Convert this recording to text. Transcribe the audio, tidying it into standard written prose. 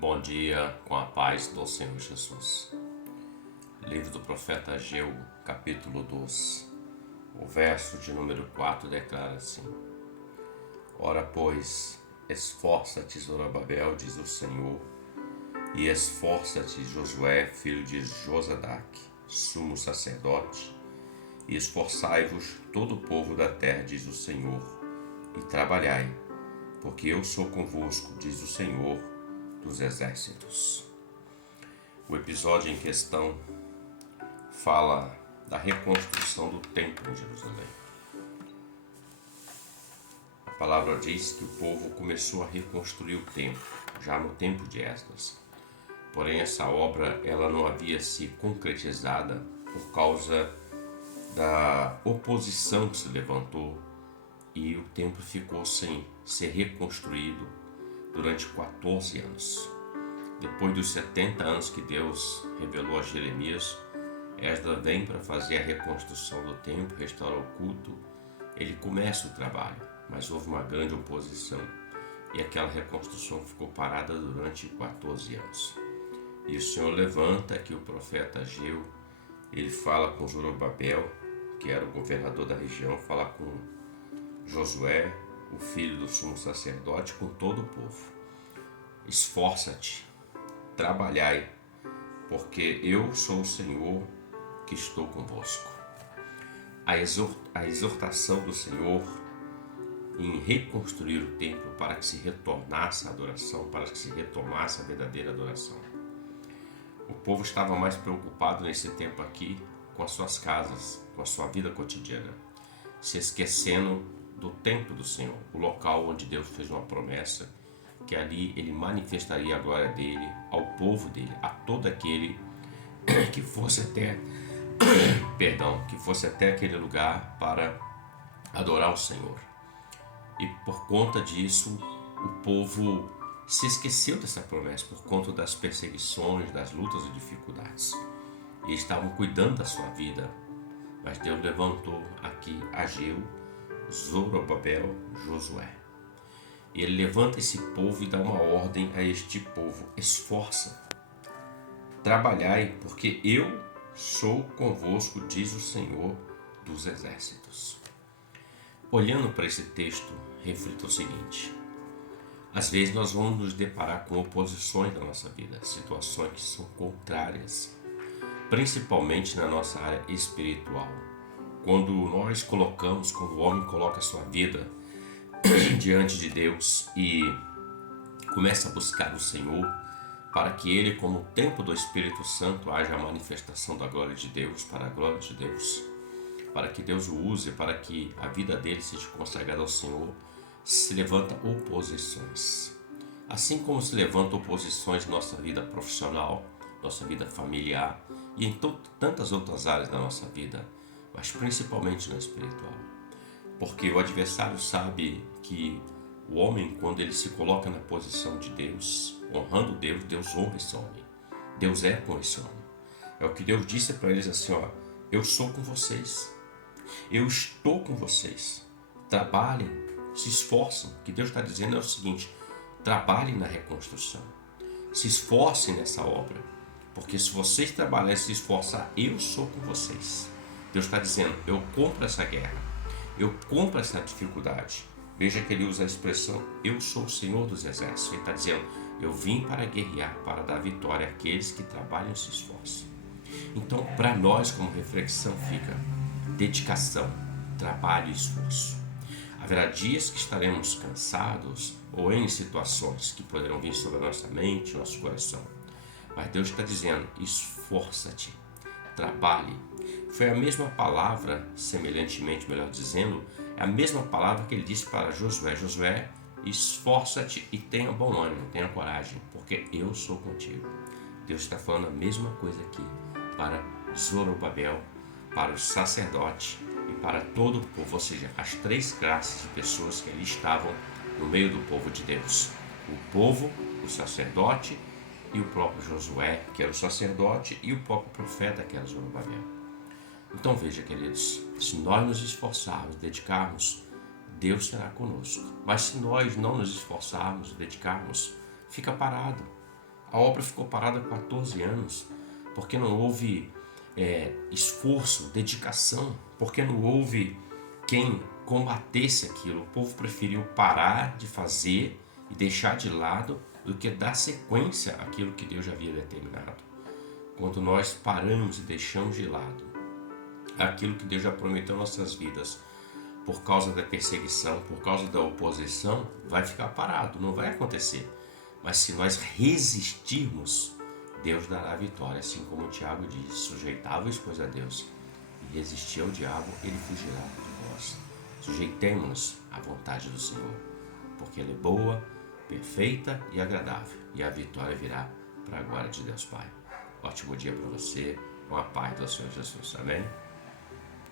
Bom dia, com a paz do Senhor Jesus. Livro do profeta Ageu, capítulo 12. O verso de número 4 declara assim: Ora, pois, esforça-te, Zorobabel, diz o Senhor, e esforça-te, Josué, filho de Josadaque, sumo sacerdote, e esforçai-vos todo o povo da terra, diz o Senhor, e trabalhai, porque eu sou convosco, diz o Senhor dos exércitos. O episódio em questão fala da reconstrução do templo em Jerusalém. A palavra diz que o povo começou a reconstruir o templo, já no tempo de Esdras. Porém, essa obra ela não havia se concretizada por causa da oposição que se levantou e o templo ficou sem ser reconstruído durante 14 anos. Depois dos 70 anos que Deus revelou a Jeremias, Esdras vem para fazer a reconstrução do templo, restaurar o culto. Ele começa o trabalho, mas houve uma grande oposição e aquela reconstrução ficou parada durante 14 anos. E o Senhor levanta aqui o profeta Ageu, ele fala com Zorobabel, que era o governador da região, fala com Josué, o filho do sumo sacerdote, com todo o povo. Esforça-te, trabalhai, porque eu sou o Senhor que estou convosco. A exortação do Senhor em reconstruir o templo para que se retornasse a adoração, para que se retomasse a verdadeira adoração. O povo estava mais preocupado nesse tempo aqui com as suas casas, com a sua vida cotidiana, se esquecendo do templo do Senhor, o local onde Deus fez uma promessa, que ali ele manifestaria a glória dele ao povo dele, a todo aquele que fosse até aquele lugar para adorar o Senhor. E por conta disso, o povo se esqueceu dessa promessa por conta das perseguições, das lutas e dificuldades. E estavam cuidando da sua vida. Mas Deus levantou aqui Ageu, Zorobabel, Josué. E ele levanta esse povo e dá uma ordem a este povo: esforça, trabalhai, porque eu sou convosco, diz o Senhor dos exércitos. Olhando para esse texto, reflita o seguinte: às vezes nós vamos nos deparar com oposições na nossa vida, situações que são contrárias, principalmente na nossa área espiritual. Quando o homem coloca a sua vida diante de Deus e começa a buscar o Senhor, para que ele, como templo do Espírito Santo, haja a manifestação da glória de Deus, para a glória de Deus, para que Deus o use, para que a vida dele seja consagrada ao Senhor, se levanta oposições. Assim como se levantam oposições na nossa vida profissional, nossa vida familiar e em tantas outras áreas da nossa vida, mas principalmente na espiritual. Porque o adversário sabe que o homem, quando ele se coloca na posição de Deus, honrando Deus, Deus honra esse homem. Deus é com esse homem. É o que Deus disse para eles assim: ó, eu sou com vocês. Eu estou com vocês. Trabalhem, se esforcem. O que Deus está dizendo é o seguinte: trabalhem na reconstrução. Se esforcem nessa obra. Porque se vocês trabalharem e se esforçar, eu sou com vocês. Deus está dizendo: eu compro essa guerra. Eu compro essa dificuldade. Veja que ele usa a expressão: eu sou o Senhor dos exércitos. Ele está dizendo: eu vim para guerrear, para dar vitória àqueles que trabalham e se esforçam. Então, para nós, como reflexão, fica dedicação, trabalho e esforço. Haverá dias que estaremos cansados ou em situações que poderão vir sobre a nossa mente, nosso coração. Mas Deus está dizendo: esforça-te, trabalhe. Foi a mesma palavra, semelhantemente, melhor dizendo, é a mesma palavra que ele disse para Josué: Josué, esforça-te e tenha bom ânimo, tenha coragem, porque eu sou contigo. Deus está falando a mesma coisa aqui para Zorobabel, para o sacerdote e para todo o povo, ou seja, as três classes de pessoas que ali estavam no meio do povo de Deus: o povo, o sacerdote e o próprio Josué, que era o sacerdote, e o próprio profeta, que era Zorobabel. Então veja, queridos, se nós nos esforçarmos, dedicarmos, Deus será conosco. Mas se nós não nos esforçarmos, dedicarmos, fica parado. A obra ficou parada 14 anos porque não houve esforço, dedicação, porque não houve quem combatesse aquilo. O povo preferiu parar de fazer e deixar de lado do que dar sequência àquilo que Deus já havia determinado. Quando nós paramos e deixamos de lado aquilo que Deus já prometeu em nossas vidas, por causa da perseguição, por causa da oposição, vai ficar parado, não vai acontecer. Mas se nós resistirmos, Deus dará a vitória, assim como o Tiago diz: sujeitai-vos, pois, a Deus, e resistir ao diabo, ele fugirá de vós. Sujeitemos-nos à vontade do Senhor, porque Ele é boa, perfeita e agradável, e a vitória virá para a glória de Deus Pai. Ótimo dia para você, com a paz do Senhor Jesus. Amém?